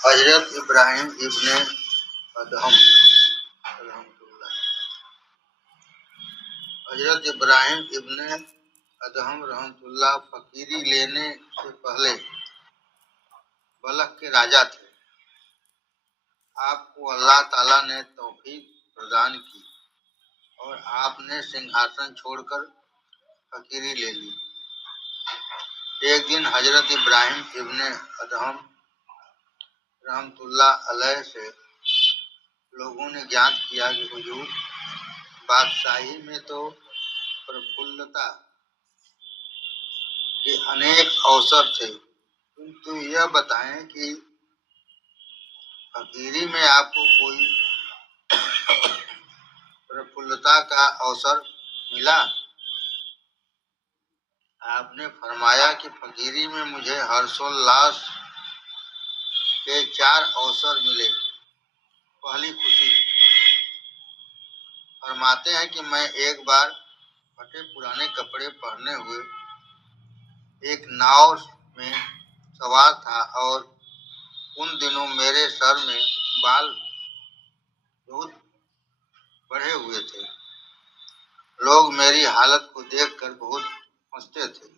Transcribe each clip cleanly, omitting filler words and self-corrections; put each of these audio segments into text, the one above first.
हजरत इब्राहिम इब्ने अदहम हजरत इब्राहिम इब्ने अदहम रहमतुल्लाह फकीरी लेने से पहले बलख के राजा थे। आपको अल्लाह ताला ने तौफीक प्रदान की और आपने सिंहासन छोड़कर फकीरी ले ली। एक दिन हजरत इब्राहिम इब्ने अदहम रहमतुल्लाह अलैह से लोगों ने ज्ञात किया कि हुजूर, बादशाही में तो प्रफुल्लता के अनेक अवसर थे, किंतु यह बताएं कि फकीरी में आपको कोई प्रफुल्लता का अवसर मिला? आपने फरमाया कि फकीरी में मुझे हर्षोल्लास के 4 अवसर मिले। पहली खुशी, फरमाते हैं कि मैं एक बार फटे पुराने कपड़े पहने हुए एक नाव में सवार था और उन दिनों मेरे सर में बाल बहुत बढ़े हुए थे। लोग मेरी हालत को देखकर बहुत हंसते थे।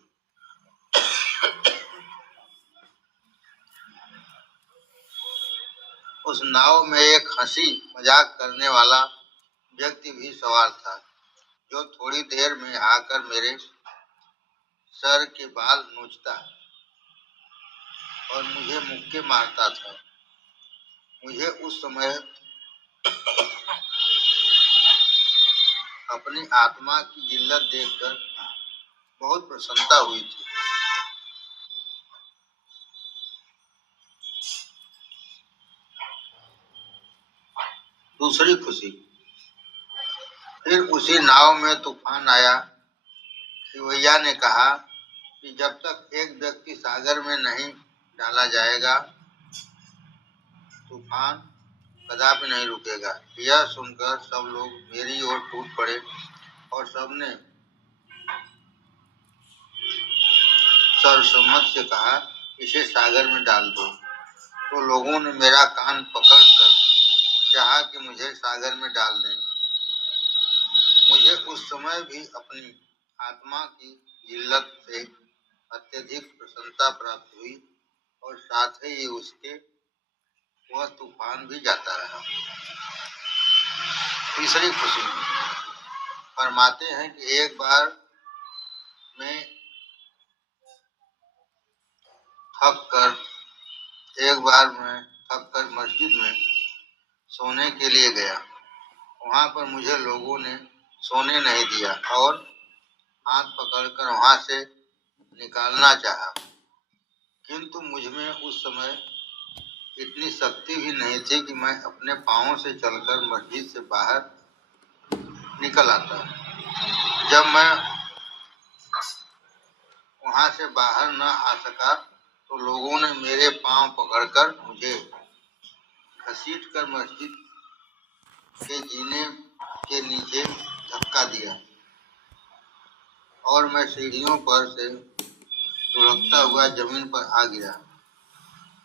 उस नाव में एक हंसी मजाक करने वाला व्यक्ति भी सवार था, जो थोड़ी देर में आकर मेरे सर के बाल नोचता और मुझे मुक्के मारता था। मुझे उस समय अपनी आत्मा की जिल्लत देखकर बहुत प्रसन्नता हुई थी। दूसरी खुशी, फिर उसी नाव में तूफान आया। खिवैया ने कहा कि जब तक एक व्यक्ति सागर में नहीं डाला जाएगा, तूफान कदापि नहीं रुकेगा। यह सुनकर सब लोग मेरी ओर टूट पड़े और सबने सर्वसम्मत से कहा, इसे सागर में डाल दो। तो लोगों ने मेरा कान पकड़कर चाहा कि मुझे सागर में डाल दें। मुझे उस समय भी अपनी आत्मा की जिल्लत से अत्यधिक प्रसन्नता प्राप्त हुई और साथ ही उसके वह तूफान भी जाता रहा। तीसरी खुशी, फरमाते हैं कि एक बार मैं थक कर मस्जिद में सोने के लिए गया। वहां पर मुझे लोगों ने सोने नहीं दिया और हाथ पकड़कर वहां से निकालना चाहा, किंतु मुझ में उस समय इतनी शक्ति भी नहीं थी कि मैं अपने पांवों से चलकर मस्जिद से बाहर निकल आता। जब मैं वहां से बाहर न आ सका तो लोगों ने मेरे पांव पकड़कर मुझे घसीटकर मस्जिद के जीने के नीचे धक्का दिया और मैं सीढ़ियों पर से लुढ़कता हुआ जमीन पर आ गिरा।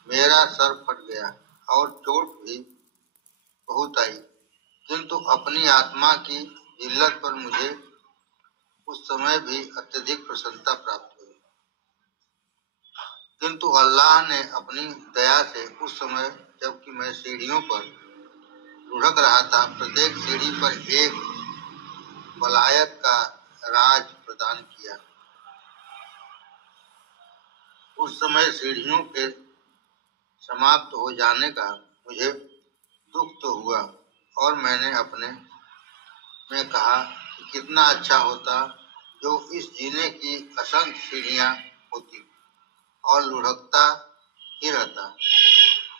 मेरा सर फट गया और चोट भी बहुत आई, किंतु अपनी आत्मा की जिल्लत पर मुझे उस समय भी अत्यधिक प्रसन्नता प्राप्त हुई। किंतु अल्लाह ने अपनी दया से उस समय, जबकि मैं सीढ़ियों पर लुढ़क रहा था, प्रत्येक सीढ़ी पर एक वलायत का राज प्रदान किया। उस समय सीढ़ियों के समाप्त हो जाने का मुझे दुख तो हुआ और मैंने अपने में कहा कि कितना अच्छा होता जो इस जीने की असंख्य सीढ़ियां होती और लुढ़कता ही रहता,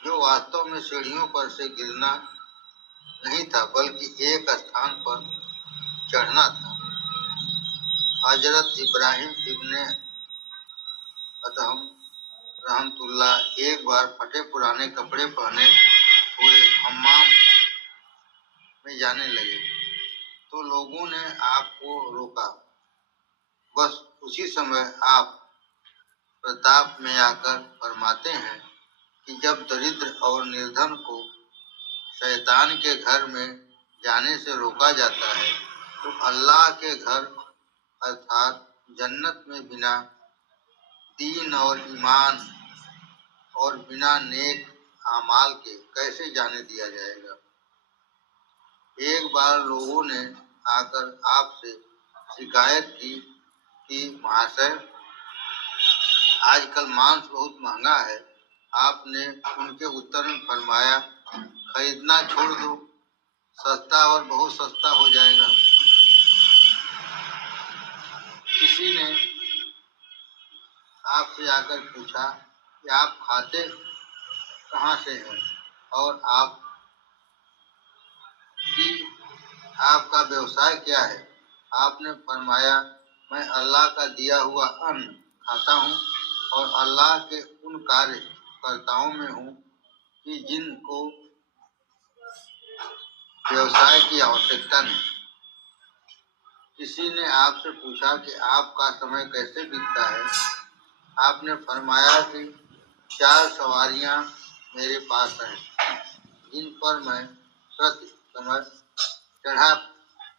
जो वास्तव में सीढ़ियों पर से गिरना नहीं था बल्कि एक स्थान पर चढ़ना था। हजरत इब्राहिम इब्ने अदहम रहमतुल्लाह एक बार फटे पुराने कपड़े पहने हुए हम्माम में जाने लगे तो लोगों ने आपको रोका। बस उसी समय आप प्रताप में आकर फरमाते हैं कि जब दरिद्र और निर्धन को शैतान के घर में जाने से रोका जाता है तो अल्लाह के घर अर्थात जन्नत में बिना दीन और ईमान और बिना नेक आमाल के कैसे जाने दिया जाएगा। एक बार लोगों ने आकर आपसे शिकायत की कि महाशय, आजकल मांस बहुत महंगा है। आपने उनके उत्तर में फरमाया, खरीदना छोड़ दो, सस्ता और बहुत सस्ता हो जाएगा। किसी ने आपसे आकर पूछा कि आप खाते कहाँ से हैं और आपका व्यवसाय क्या है। आपने फरमाया, मैं अल्लाह का दिया हुआ अन्न खाता हूँ और अल्लाह के उन कार्यकर्ताओं में हूँ कि जिनको व्यवसाय की आवश्यकता नहीं। किसी ने आपसे पूछा कि आपका समय कैसे बीतता है। आपने फरमाया कि 4 सवारियां मेरे पास हैं जिन पर मैं प्रति समय चढ़ा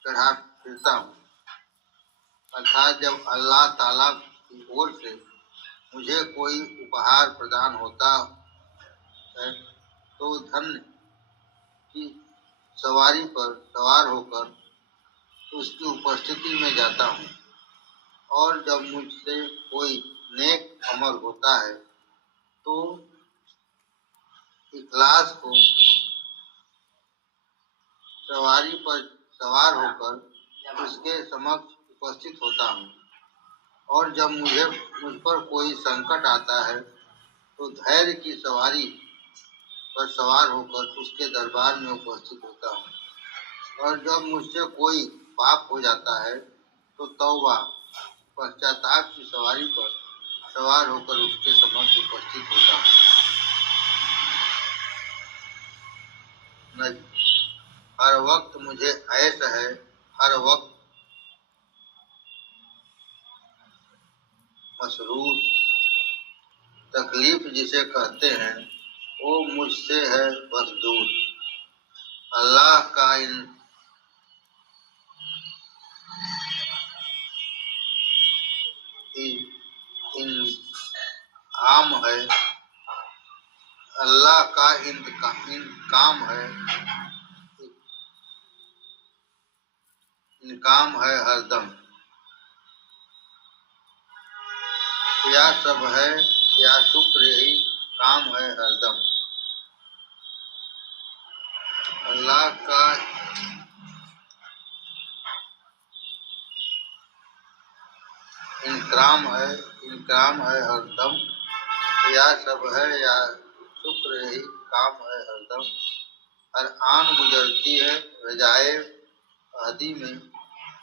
चढ़ा फिरता हूँ। अर्थात जब अल्लाह ताला की ओर से मुझे कोई उपहार प्रदान होता है तो धन की सवारी पर सवार होकर उसकी उपस्थिति में जाता हूँ, और जब मुझसे कोई नेक अमल होता है तो इखलास को सवारी पर सवार होकर उसके समक्ष उपस्थित होता हूँ, और जब मुझ पर कोई संकट आता है तो धैर्य की सवारी पर सवार होकर उसके दरबार में उपस्थित होता हूँ, और जब मुझसे कोई पाप हो जाता है तो तौबा पश्चाताप की सवारी पर सवार होकर उसके समक्ष उपस्थित होता हूँ। हर वक्त मुझे ऐश है, हर वक्त मसरूर। तकलीफ जिसे कहते हैं वो मुझसे है बस दूर। अल्लाह का इंतकाम है, अल्लाह का इंतकाम है, इनकाम है हरदम। क्या सब है, क्या शुक्र ही काम है हरदम। अल्लाह का इनकाम है हरदम। या सब है या शुक्र ही काम है हरदम। हर आन गुजरती है रजाए अहदी में,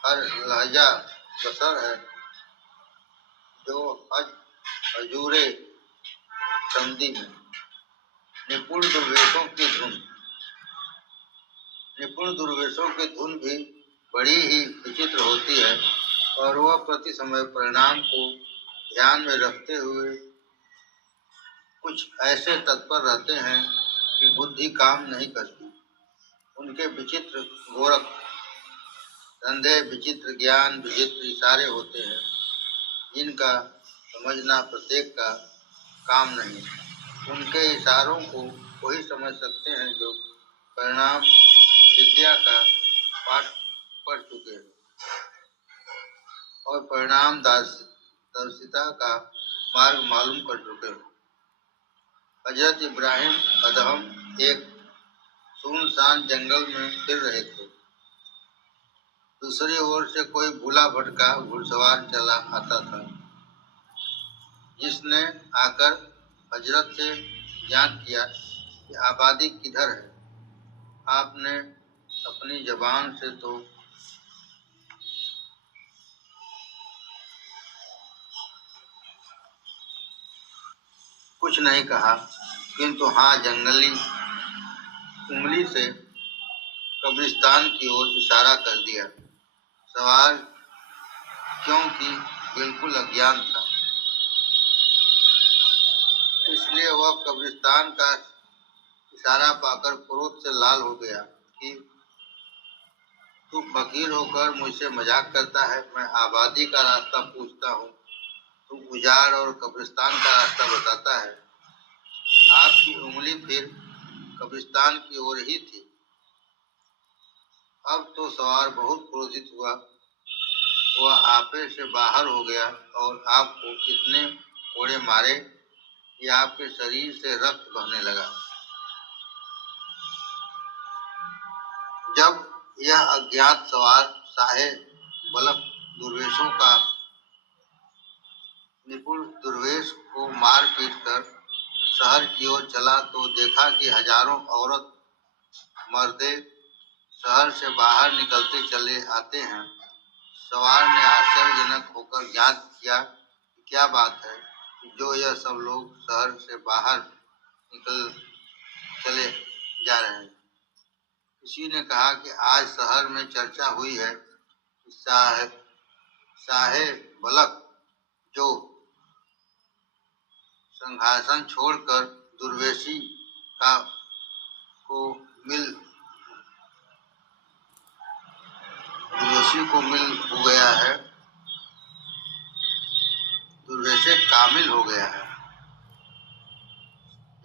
हर लहजा बसर है जो हजूरे समदी में। निपुण दुर्वेशों की धुन भी बड़ी ही विचित्र होती है, और वह प्रति समय परिणाम को ध्यान में रखते हुए कुछ ऐसे तत्पर रहते हैं कि बुद्धि काम नहीं करती। उनके विचित्र गोरख धंधे, विचित्र ज्ञान, विचित्र इशारे होते हैं जिनका समझना प्रत्येक का काम नहीं। उनके इशारों को वही समझ सकते हैं जो परिणाम विद्या का पाठ पढ़ चुके हैं और परिणाम दर्शिता का मार्ग मालूम कर चुके हैं। हजरत इब्राहिम अदहम एक सुनसान जंगल में फिर रहे थे। दूसरी ओर से कोई भूला भटका घुड़सवार चला आता था, जिसने आकर हजरत से जान किया कि आबादी किधर है। आपने अपनी जबान से तो कुछ नहीं कहा, किंतु हाँ जंगली उंगली से कब्रिस्तान की ओर इशारा कर दिया। सवाल क्योंकि बिल्कुल अज्ञान था, इसलिए वह कब्रिस्तान का इशारा पाकर क्रोध से लाल हो गया कि तू फकीर होकर मुझसे मजाक करता है। मैं आबादी का रास्ता पूछता हूँ, तू उजाड़ और कब्रिस्तान का रास्ता बताता है। आपकी उंगली फिर कब्रिस्तान की ओर ही थी। अब तो सवार बहुत क्रोधित हुआ। वह आपे से बाहर हो गया और आपको इतने कोड़े मारे कि आपके शरीर से रक्त बहने लगा। जब यह अज्ञात सवार साहे बलक दुर्वेशों का निपुण दुर्वेश को मार पीट कर शहर की ओर चला तो देखा कि हजारों औरत मर्दे शहर से बाहर निकलते चले आते हैं। सवार ने आश्चर्यजनक होकर ज्ञात किया कि क्या बात है जो यह सब लोग शहर से बाहर निकल चले जा रहे हैं। किसी ने कहा कि आज शहर में चर्चा हुई है कि शाहे बलक जो सिंहासन छोड़कर दुर्वेशी का को मिल दुर्वेशी को मिल हो गया है, दुर्वेशी कामिल हो गया है।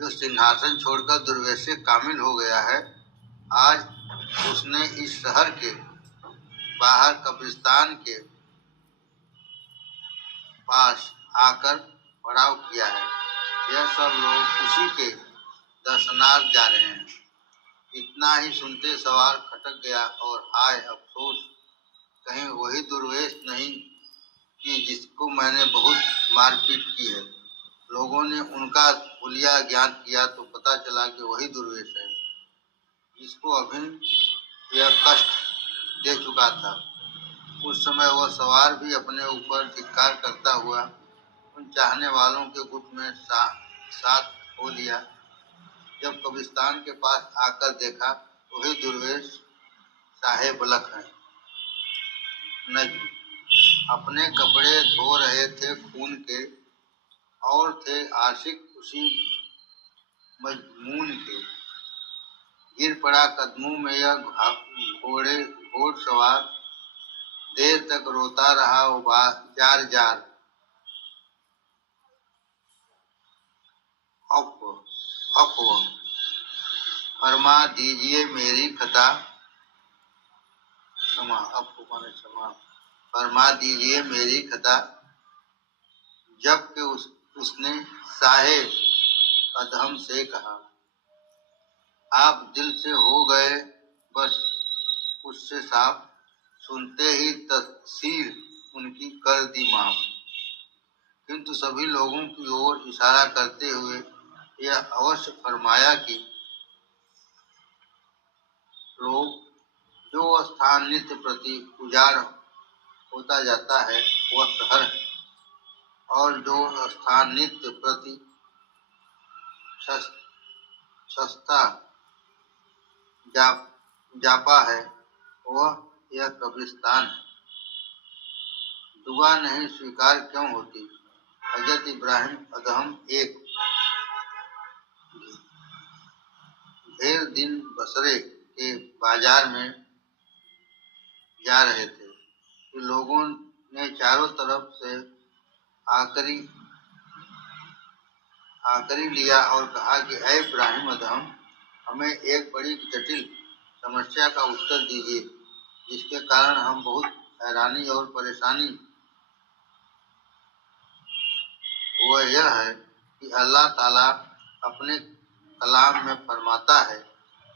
जो सिंहासन छोड़कर दुर्वेशी कामिल हो गया है, आज उसने इस शहर के बाहर कब्रिस्तान के पास आकर पड़ाव किया है। यह सब लोग उसी के दर्शनार्थ जा रहे हैं। इतना ही सुनते सवार खटक गया और हाय अफसोस, कहीं वही दुर्वेश नहीं कि जिसको मैंने बहुत मारपीट की है। लोगों ने उनका हुलिया ज्ञात किया तो पता चला कि वही दुर्वेश है जिसको अभी यह कष्ट दे चुका था। उस समय वह सवार भी अपने ऊपर धिक्कार करता हुआ उन चाहने वालों के गुट में साथ हो लिया। जब कब्रिस्तान के पास आकर देखा वही दुर्वेश शाहे बलक है। नजम अपने कपड़े धो रहे थे खून के और थे आशिक उसी मजमून के। गिर पड़ा कदमों में यह घोड़ सवार, देर तक रोता रहा वो जार जार। अप फरमा दीजिए मेरी खता क्षमा। माने क्षमा। फरमा दीजिए मेरी खता। जबकि उसने साहे अधम से कहा, आप दिल से हो गए बस उससे साफ। सुनते ही तस्सीर उनकी कर दी माफ। किंतु सभी लोगों की ओर इशारा करते हुए यह अवश्य फरमाया कि लोग जो स्थान नित्य प्रति उजाड़ होता जाता है वह शहर है, और जो स्थान नित्य प्रति सस्ता जापा है वह यह कब्रिस्तान है। दुआ नहीं स्वीकार क्यों होती। हजरत इब्राहिम अदहम एक ढेर दिन बसरे के बाजार में जा रहे थे कि लोगों ने चारों तरफ से आकरी लिया और कहा कि ऐ इब्राहिम अदहम, हमें एक बड़ी जटिल समस्या का उत्तर दीजिए जिसके कारण हम बहुत हैरानी और परेशानी। वह यह है कि अल्लाह ताला अपने कलाम में फरमाता है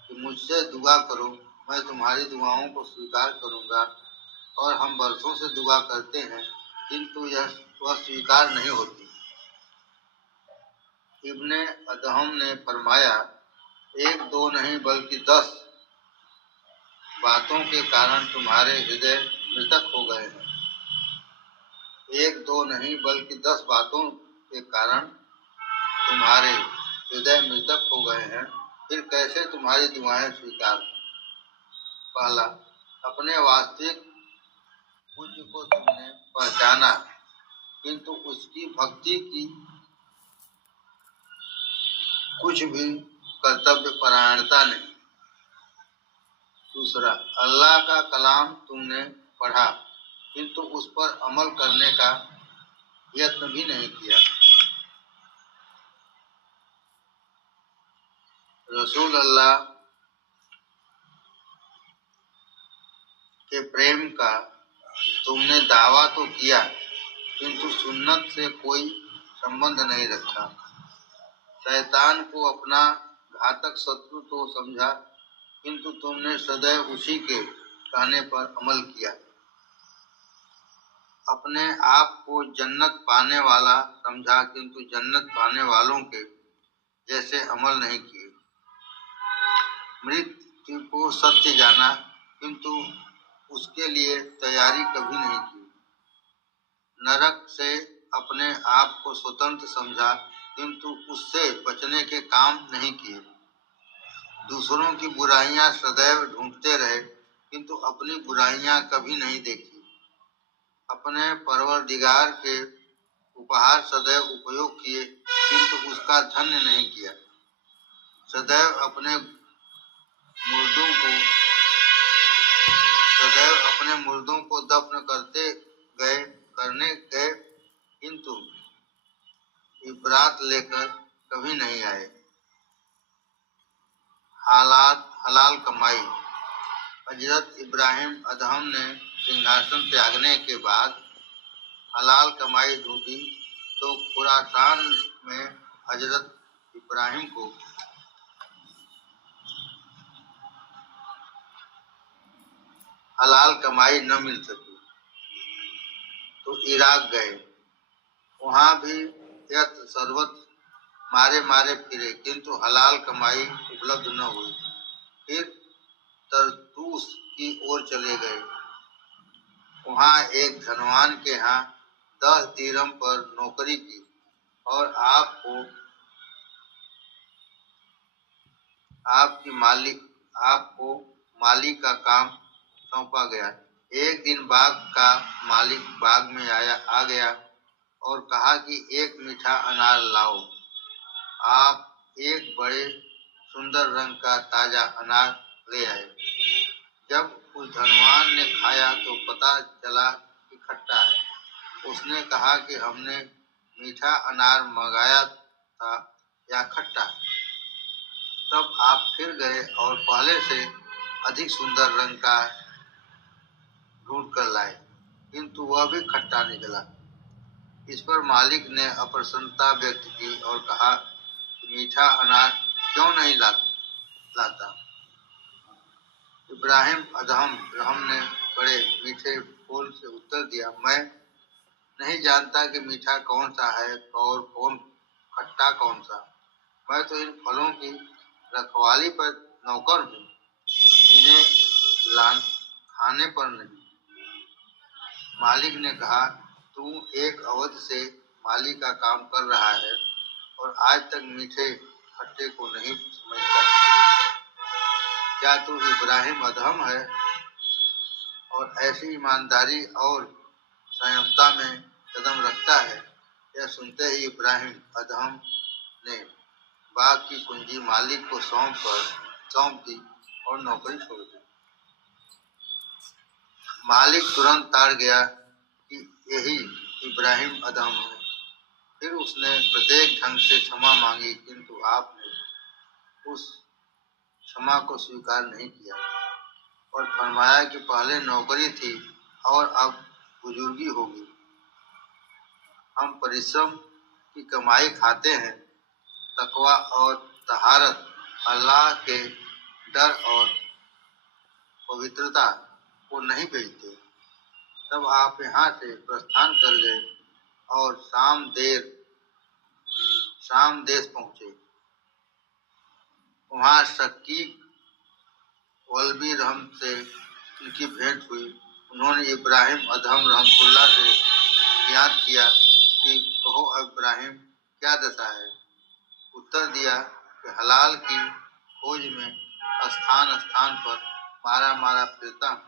कि मुझसे दुआ करो, मैं तुम्हारी दुआओं को स्वीकार करूंगा। और हम बरसों से दुआ करते हैं किंतु वह स्वीकार नहीं होती। इब्ने अदहम ने फरमाया, एक दो नहीं बल्कि 10 बातों के कारण तुम्हारे हृदय मृतक हो गए हैं। एक दो नहीं बल्कि 10 बातों के कारण तुम्हारे हृदय मृतक हो गए हैं, फिर कैसे तुम्हारी दुआएं स्वीकार। पहला, अपने वास्तविक पूज्य को तुमने पहचाना किंतु उसकी भक्ति की कुछ भी कर्तव्य परायणता नहीं। दूसरा, अल्लाह का कलाम तुमने पढ़ा किंतु उस पर अमल करने का यत्न भी नहीं किया। रसूल अल्लाह के प्रेम का तुमने दावा तो किया किंतु सुन्नत से कोई संबंध नहीं रखा। शैतान को अपना घातक शत्रु तो समझा किंतु तुमने सदैव उसी के कहने पर अमल किया। अपने आप को जन्नत पाने वाला समझा किंतु जन्नत पाने वालों के जैसे अमल नहीं किए। मृत्यु को सत्य जाना किंतु उसके लिए तैयारी कभी नहीं की। नरक से अपने आप को स्वतंत्र समझा किंतु उससे बचने के काम नहीं किए। दूसरों की बुराइयां सदैव ढूंढते रहे किंतु अपनी बुराइयां कभी नहीं देखी। अपने परवरदिगार के उपहार सदैव उपयोग किए किंतु उसका धन्य नहीं किया। सदैव अपने मुर्दों को दफन करने गए किंतु इबरात लेकर कभी नहीं आए। हलाल कमाई। हजरत इब्राहिम अदहम ने सिंहासन त्यागने के बाद हलाल कमाई ढूंढी तो खुरासान में हजरत इब्राहिम को हलाल कमाई न मिल सकी तो इराक गए। वहां भी यत्र सर्वत्र मारे फिरे किंतु हलाल कमाई उपलब्ध न हुई। फिर तरतूस की ओर चले गए। वहां एक धनवान के यहाँ 10 दिरहम पर नौकरी की और आपको माली का काम सौंपा गया। एक दिन बाग का मालिक बाग में आ गया और कहा कि एक मीठा अनार लाओ। आप एक बड़े सुंदर रंग का ताजा अनार ले आए। जब उस धनवान ने खाया तो पता चला कि खट्टा है। उसने कहा कि हमने मीठा अनार मंगाया था या खट्टा। तब आप फिर गए और पहले से अधिक सुंदर रंग का ढूंढ कर लाए किंतु वह भी खट्टा निकला। इस पर मालिक ने अप्रसन्नता व्यक्त की और कहा कि मीठा अनार क्यों नहीं लाता। इब्राहिम अदहम ने बड़े मीठे बोल से उत्तर दिया, मैं नहीं जानता कि मीठा कौन सा है और खट्टा कौन सा। मैं तो इन फलों की रखवाली पर नौकर हूँ, इन्हें खाने पर नहीं। मालिक ने कहा, तू एक अवध से माली का काम कर रहा है और आज तक मीठे खट्टे को नहीं समझता। क्या तू इब्राहिम अदहम है? और ऐसी ईमानदारी और संयमता में कदम रखता है। यह सुनते ही इब्राहिम अदहम ने बाग की कुंजी मालिक को सौंप दी और नौकरी छोड़ दी। मालिक तुरंत ताड़ गया कि यही इब्राहिम अदहम है। फिर उसने प्रत्येक ढंग से क्षमा मांगी किंतु आपने उस क्षमा को स्वीकार नहीं किया और फरमाया कि पहले नौकरी थी और अब बुजुर्गी होगी। हम परिश्रम की कमाई खाते हैं, तकवा और तहारत, अल्लाह के डर और पवित्रता को नहीं बेचते। तब आप यहाँ से प्रस्थान कर गए और शाम देश पहुँचे। वहाँ शकीक वल्बी रहम से उनकी भेंट हुई। उन्होंने इब्राहिम अदहम रहमतुल्लाह से याद किया कि कहो इब्राहिम, क्या दशा है? उत्तर दिया कि हलाल की खोज में स्थान स्थान पर मारा फिरता हूँ,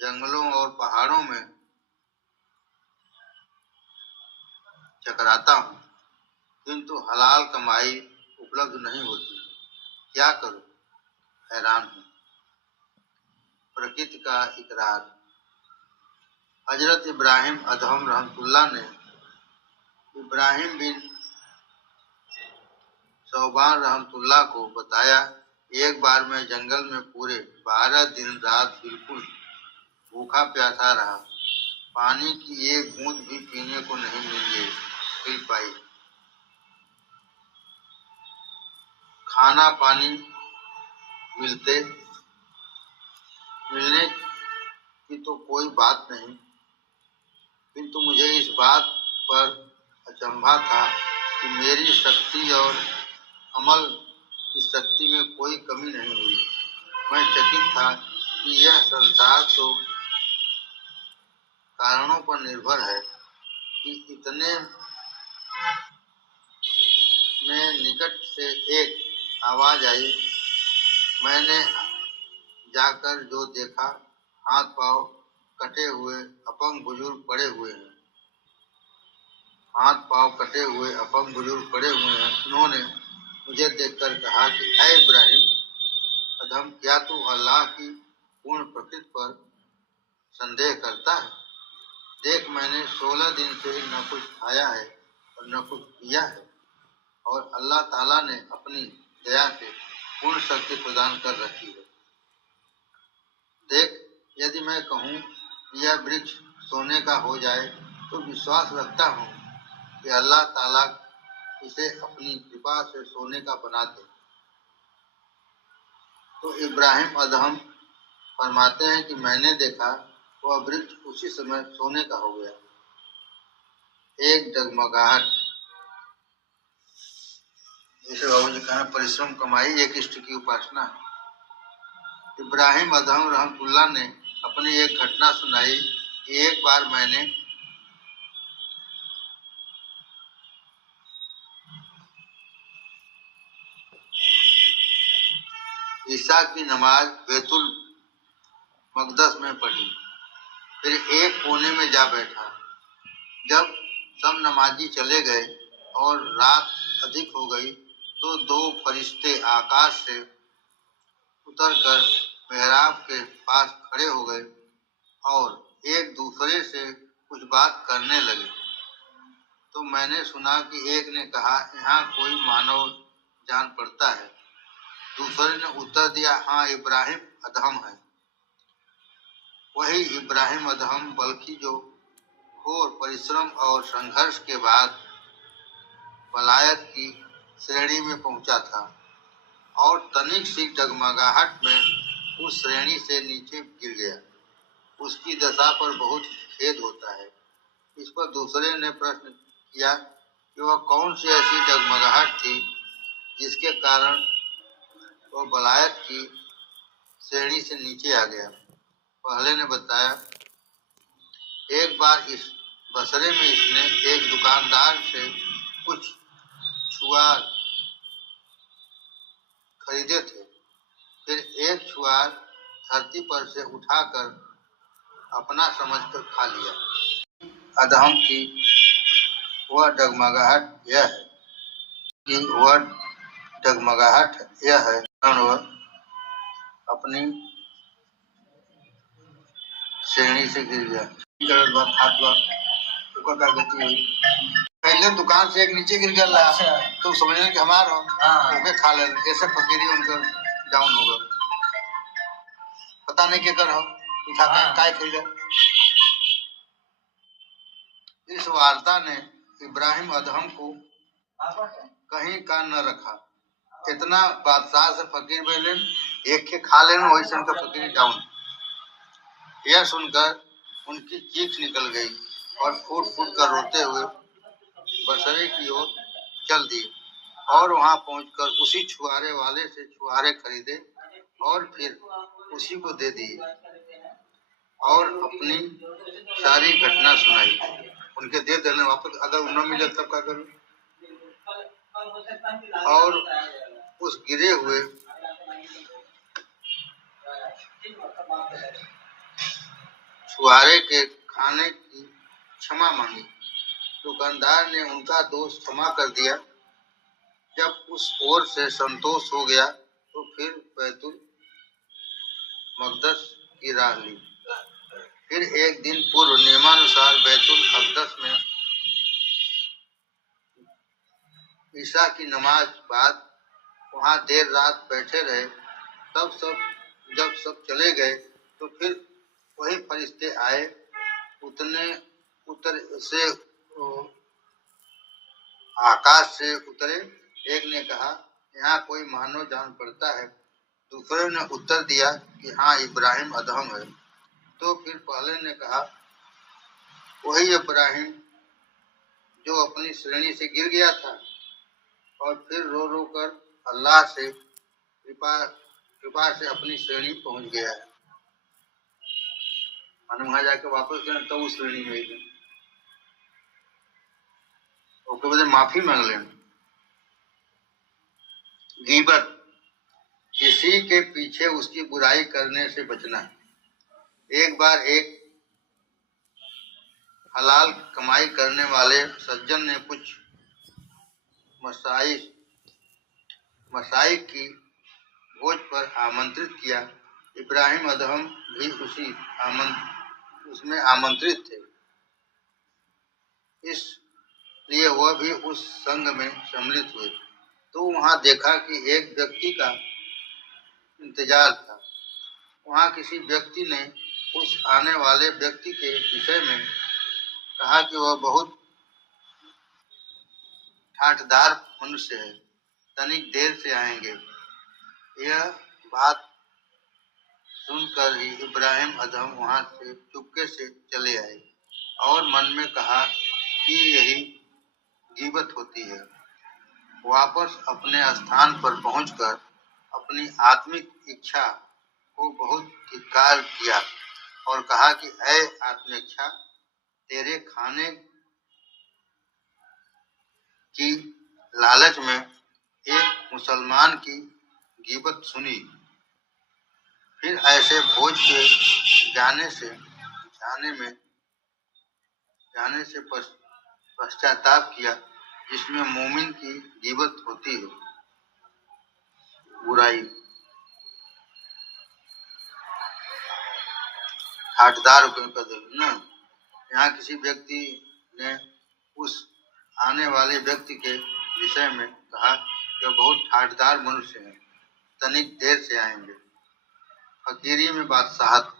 जंगलों और पहाड़ों में चकराता हूँ, किंतु हलाल कमाई उपलब्ध नहीं होती। क्या करूं, हैरान हूं। प्रकृति का इकरार। हजरत इब्राहिम अदहम रहमतुल्लाह ने इब्राहिम बिन सौबान रहमतुल्लाह को बताया, एक बार मैं जंगल में पूरे 12 दिन रात बिल्कुल भूखा प्यासा रहा। पानी की एक बूंद भी पीने को नहीं मिल पाई। खाना पानी मिलने की तो कोई बात नहीं, किंतु मुझे इस बात पर अचंभा था कि मेरी शक्ति और अमल की शक्ति में कोई कमी नहीं हुई। मैं चकित था कि यह संसार तो कारणों पर निर्भर है कि इतने में निकट से एक आवाज आई। मैंने जाकर जो देखा, हाथ पांव कटे हुए अपंग बुजुर्ग पड़े हुए हैं। उन्होंने मुझे देखकर कहा कि ऐ इब्राहिम अदहम, क्या तू अल्लाह की पूर्ण प्रकृति पर संदेह करता है? देख, मैंने 16 दिन से न कुछ खाया है और न कुछ पिया है, और अल्लाह ताला ने अपनी दया से पूर्ण शक्ति प्रदान कर रखी है। देख, यदि मैं कहूँ कि यह वृक्ष सोने का हो जाए तो विश्वास रखता हूँ कि अल्लाह ताला इसे अपनी कृपा से सोने का बना दे। तो इब्राहिम अदहम फरमाते हैं कि मैंने देखा वह वृक्ष उसी समय सोने का हो गया। एक डगमगाहट। जैसे बाबू जी कहना, परिश्रम कमाई एक इष्ट की उपासना। इब्राहिम अदहम रहमतुल्लाह ने अपनी एक घटना सुनाई कि एक बार मैंने ईशा की नमाज बैतुल मकदस में पढ़ी, फिर एक कोने में जा बैठा। जब सब नमाजी चले गए और रात अधिक हो गई तो 2 फरिश्ते आकाश से उतरकर मेहराब के पास खड़े हो गए और एक दूसरे से कुछ बात करने लगे। तो मैंने सुना कि एक ने कहा, यहाँ कोई मानव जान पड़ता है। दूसरे ने उत्तर दिया, हाँ, इब्राहिम अदहम है। वही इब्राहिम अदहम, बल्कि जो घोर परिश्रम और संघर्ष के बाद वलायत की श्रेणी में पहुंचा था और तनिक सी डगमगाहट में उस श्रेणी से नीचे गिर गया। उसकी दशा पर बहुत खेद होता है। इस पर दूसरे ने प्रश्न किया कि वह कौन सी ऐसी डगमगाहट थी जिसके कारण वह वलायत की श्रेणी से नीचे आ गया। पहले ने बताया, एक बार इस बसरे में इसने एक दुकानदार से कुछ छुआर खरीदे थे। फिर एक छुआर धरती पर से उठाकर अपना समझकर खा लिया। अदहम की वह डगमगाहट यह है वह अपनी श्रेणी से गिर गया। पहले दुकान से एक नीचे गिर गया। अच्छा। तो समझने कि हमार हो, खा ले, ऐसे फकीरी उनका डाउन होगा। पता नहीं क्या कर हो, काय खरीदा। इस वार्ता ने इब्राहिम अदहम को कहीं का न रखा। इतना बादशाह से फकीर बेले एक के खा लेना, वही से उनका फकीरी डाउन। यह सुनकर उनकी चीख निकल गई और फूट फूट कर रोते हुए बसरे की ओर चल दिए और वहां पहुंचकर उसी छुआरे वाले से छुआरे खरीदे और फिर उसी को दे दिए और अपनी सारी घटना सुनाई। उनके दे देने वापस, अगर न मिले तब क्या करूं। और उस गिरे हुए छुआरे के खाने की क्षमा मांगी। दुकानदार ने उनका दोष क्षमा कर दिया जब उस ओर से संतोष हो गया तो फिर बैतुल मकदस की राह ली। फिर एक दिन पूर्व नियमानुसार बैतुल मकदस में ईशा की नमाज बाद वहां देर रात बैठे रहे। जब सब चले गए तो फिर वही फरिश्ते आए। उतने उतर से आकाश से उतरे। एक ने कहा, यहाँ कोई मानव जान पड़ता है। दूसरे ने उत्तर दिया कि हाँ, इब्राहिम अदहम है। तो फिर पहले ने कहा, वही इब्राहिम जो अपनी श्रेणी से गिर गया था और फिर रो रो कर अल्लाह से कृपा से अपनी श्रेणी पहुंच गया है। मानो वहां जाके वापस गए तो उस श्रेणी में गए, उसके बाद माफी मांग लेना। गीबत, किसी के पीछे उसकी बुराई करने से बचना। एक बार एक हलाल कमाई करने वाले सज्जन ने कुछ मसाई की भोज पर आमंत्रित किया। इब्राहिम अदहम भी उसमें आमंत्रित थे, इसलिए वह भी उस संग में सम्मिलित हुए। तो वहां देखा कि एक व्यक्ति का इंतजार था। वहां किसी व्यक्ति ने उस आने वाले व्यक्ति के विषय में कहा कि वह बहुत ठाठदार मनुष्य है, तनिक देर से आएंगे। यह बात सुनकर ही इब्राहिम अदहम वहां से चुपके से चले आए और मन में कहा कि यही गीबत होती है। वापस अपने स्थान पर पहुंचकर अपनी आत्मिक इच्छा को बहुत धिक्कार किया और कहा कि ऐ आत्मिक इच्छा, तेरे खाने की लालच में एक मुसलमान की गीबत सुनी। फिर ऐसे भोज के जाने से पश्चाताप किया जिसमें मोमिन की गीबत होती है, बुराई, ठाठदार न। यहाँ किसी व्यक्ति ने उस आने वाले व्यक्ति के विषय में कहा कि बहुत ठाठदार मनुष्य है, तनिक देर से आएंगे। फकीरी में बादशाहत।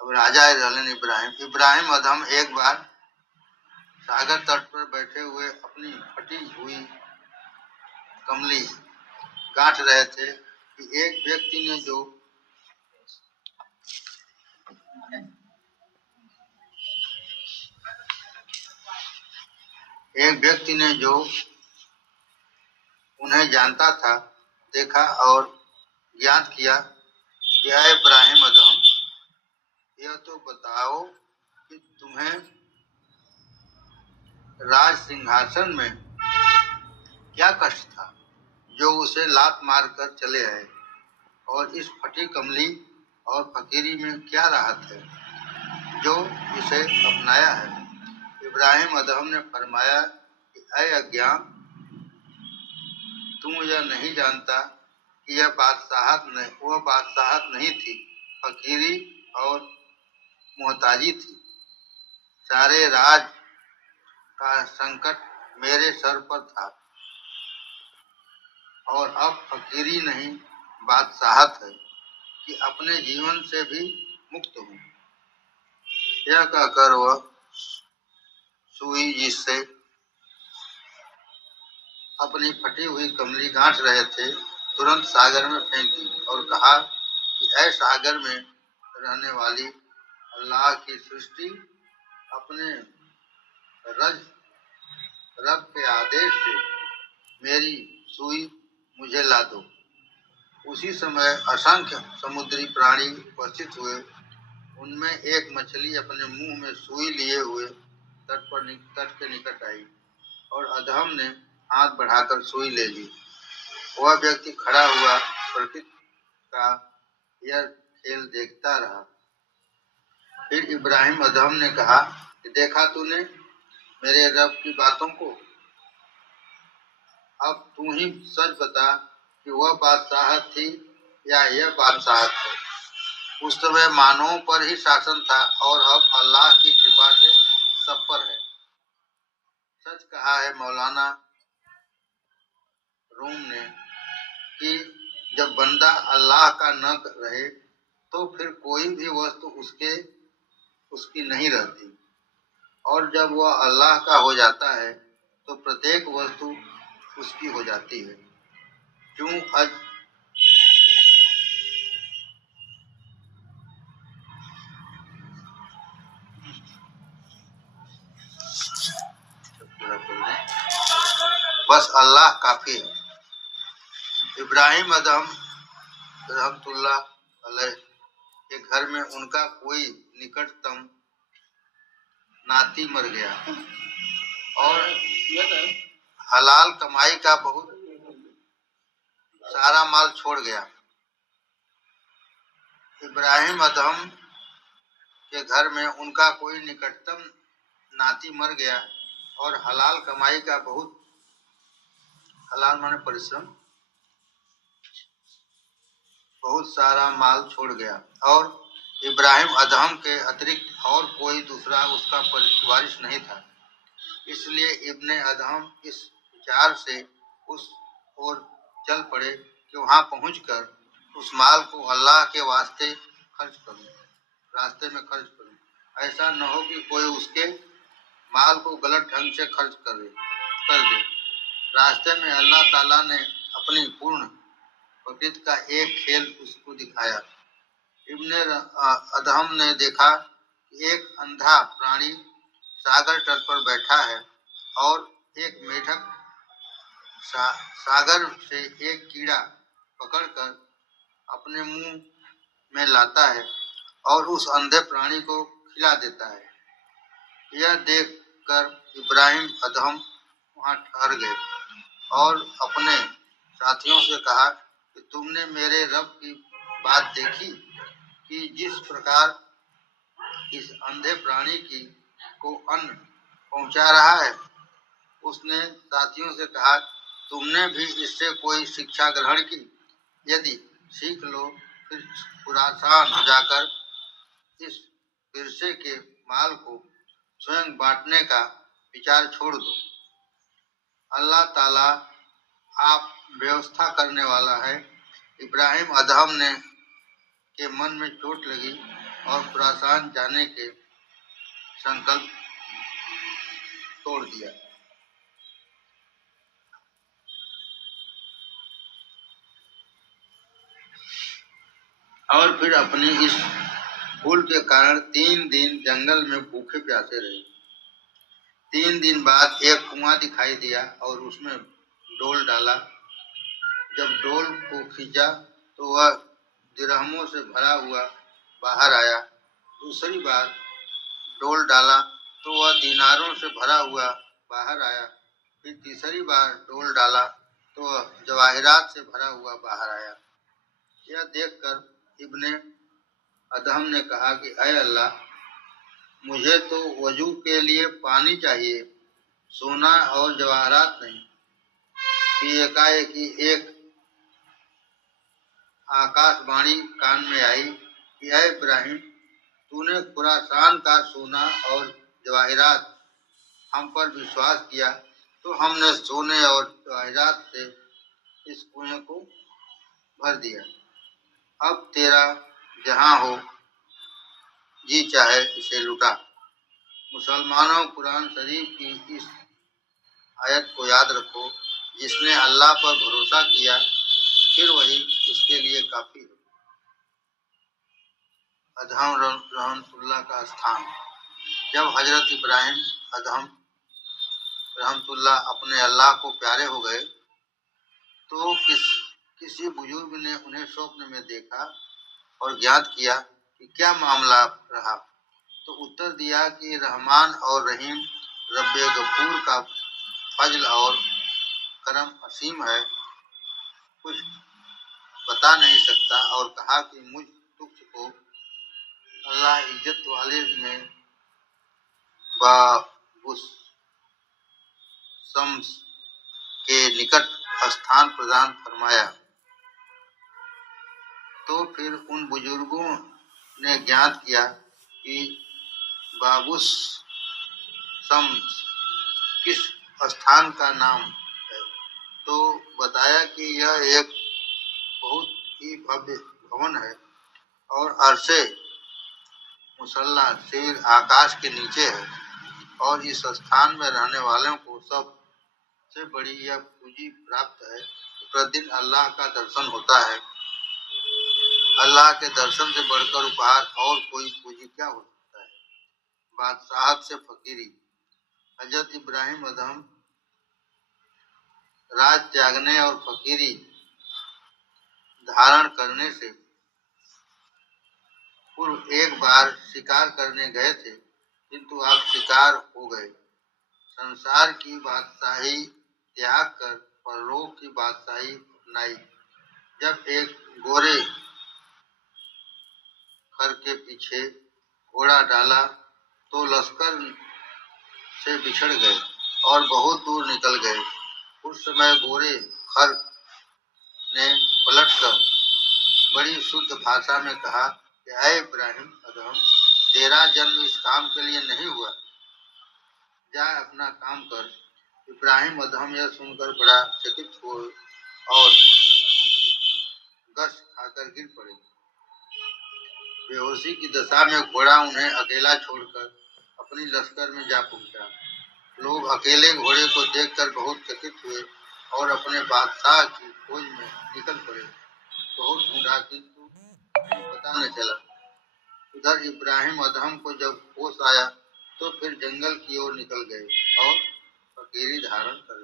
अब राजा इब्राहिम अदहम एक बार सागर तट पर बैठे हुए अपनी फटी हुई कमली गांठ रहे थे कि एक व्यक्ति ने जो उन्हें जानता था देखा और ज्ञात किया कि ऐ इब्राहिम अदहम, यह तो बताओ कि तुम्हें राज सिंहासन में क्या कष्ट था जो उसे लात मार कर चले आए, और इस फटी कमली और फकीरी में क्या राहत है जो इसे अपनाया है। इब्राहिम अदहम ने फरमाया कि ऐ अज्ञान, तुम यह नहीं जानता कि वह बादशाहत नहीं थी, फकीरी और मोहताजी थी। सारे राज का संकट मेरे सर पर था और अब फकीरी नहीं बादशाहत है कि अपने जीवन से भी मुक्त हूँ। यह कहकर वह सुई जिससे अपनी फटी हुई कमली गांठ रहे थे तुरंत सागर में फेंक दी और कहा कि ऐ सागर में रहने वाली अल्लाह की सृष्टि, अपने रब के आदेश से मेरी सुई मुझे ला दो। उसी समय असंख्य समुद्री प्राणी उपस्थित हुए। उनमें एक मछली अपने मुंह में सुई लिए हुए तट के निकट आई और अदहम ने हाथ बढ़ाकर सुई ले ली। वह व्यक्ति खड़ा हुआ प्रकृति का यह खेल देखता रहा। फिर इब्राहिम अदहम ने कहा कि देखा तूने मेरे रब की बातों को। अब तू ही सच बता कि वह बादशाह थी या यह बादशाह थे। उस समय मानवों पर ही शासन था और अब अल्लाह की कृपा से सब पर है। सच कहा है मौलाना रूम ने कि जब बंदा अल्लाह का न रहे तो फिर कोई भी वस्तु उसकी नहीं रहती, और जब वह अल्लाह का हो जाता है तो प्रत्येक वस्तु उसकी हो जाती है। क्यों अज बस अल्लाह काफी है। इब्राहिम अदम रहमतुल्लाह अलैह के घर में उनका कोई निकटतम नाती मर गया और हलाल कमाई का बहुत सारा माल छोड़ गया। इब्राहिम अदम के घर में उनका कोई निकटतम नाती मर गया और हलाल कमाई का हलाल माने परिश्रम बहुत सारा माल छोड़ गया, और इब्राहिम अदहम के अतिरिक्त और कोई दूसरा उसका वारिस नहीं था। इसलिए इब्ने अदहम इस विचार से उस ओर चल पड़े कि वहां पहुंचकर उस माल को अल्लाह के रास्ते में खर्च करूं। ऐसा न हो कि कोई उसके माल को गलत ढंग से खर्च कर दे। रास्ते में अल्लाह ताला ने अपनी पूर्ण प्रकृति का एक खेल उसको दिखाया। इब्ने अदहम ने देखा कि एक अंधा प्राणी सागर तट पर बैठा है और एक मेढक सागर से एक कीड़ा पकड़कर अपने मुंह में लाता है और उस अंधे प्राणी को खिला देता है। यह देखकर इब्राहिम अदहम वहां ठहर गए और अपने साथियों से कहा कि तुमने मेरे रब की बात देखी कि जिस प्रकार इस अंधे प्राणी को अन्न पहुंचा रहा है। उसने साथियों से कहा, तुमने भी इससे कोई शिक्षा ग्रहण की? यदि सीख लो फिर खुरासान जाकर इस विरसे के माल को स्वयं बांटने का विचार छोड़ दो। अल्लाह ताला आप व्यवस्था करने वाला है। इब्राहिम अदहम ने के मन में चोट लगी और खुरासान जाने के संकल्प तोड़ दिया। और फिर अपनी इस भूल के कारण 3 दिन जंगल में भूखे प्यासे रहे। 3 दिन बाद एक कुआं दिखाई दिया और उसमें डोल डाला। जब डोल को खींचा तो वह दिरहमों से भरा हुआ बाहर आया। दूसरी बार डोल डाला तो वह दीनारों से भरा हुआ बाहर आया। फिर तीसरी बार डोल डाला तो वह जवाहिरात से भरा हुआ बाहर आया। यह देखकर इब्ने अदहम ने कहा कि अय अल्लाह, मुझे तो वजू के लिए पानी चाहिए, सोना और जवाहरात नहीं। कि एकाएकी एक आकाशवाणी कान में आई कि अय इब्राहिम, तूने खुरासान का सोना और जवाहिरात हम पर विश्वास किया तो हमने सोने और जवाहिरात से इस कुएं को भर दिया। अब तेरा जहां हो जी चाहे इसे लुटा। मुसलमानों, कुरान शरीफ की इस आयत को याद रखो, जिसने अल्लाह पर भरोसा किया फिर वही उसके लिए काफी है। अदहम रहमतुल्लाह का स्थान। जब हजरत इब्राहिम अदहम रहमतुल्लाह अपने अल्लाह को प्यारे हो गए तो किसी बुजुर्ग ने उन्हें स्वप्न में देखा और ज्ञात किया कि क्या मामला रहा। तो उत्तर दिया कि रहमान और रहीम रब्बे गफूर का फजल और करम असीम है, कुछ बता नहीं सकता। और कहा कि मुझ तुझको अल्लाह इज्जत वाले में बाबुस शम्स के निकट स्थान प्रदान फरमाया। तो फिर उन बुजुर्गों ने ज्ञात किया कि बाबुस शम्स किस स्थान का नाम है, तो बताया कि यह एक बहुत ही भव्य भवन है और अर्शे मुसल्ला सिर आकाश के नीचे है और इस स्थान में रहने वालों को सबसे बड़ी यह पूंजी प्राप्त है कि प्रतिदिन अल्लाह का दर्शन होता है। अल्लाह के दर्शन से बढ़कर उपहार और कोई पूंजी क्या हो सकता है। बादशाहत से फकीरी। हजरत इब्राहिम अदहम राज त्यागने और फकीरी धारण करने से पूर्व एक बार शिकार करने गए थे, किंतु आप शिकार हो गए। संसार की बादशाही त्याग कर परलोक की बादशाही अपनाई। जब एक गोरे खर के पीछे घोड़ा डाला तो लश्कर से बिछड़ गए और बहुत दूर निकल गए। उस समय गोरे खर ने पलटकर बड़ी शुद्ध भाषा में कहा कि ऐ इब्राहिम अदहम, तेरा जन्म इस काम के लिए नहीं हुआ, जा अपना काम कर। इब्राहिम अदहम यह सुनकर बड़ा चकित हुए और गश खाकर गिर पड़े। बेहोशी की दशा में घोड़ा उन्हें अकेला छोड़कर अपनी लश्कर में जा पहुंचा। लोग अकेले घोड़े को देखकर बहुत चकित हुए और अपने बादशाह की खोज में निकल पड़े। बहुत ढूंढा किंतु कहीं पता न चला। उधर इब्राहिम अदहम को जब होश आया तो फिर जंगल की ओर निकल गए और फकीरी धारण कर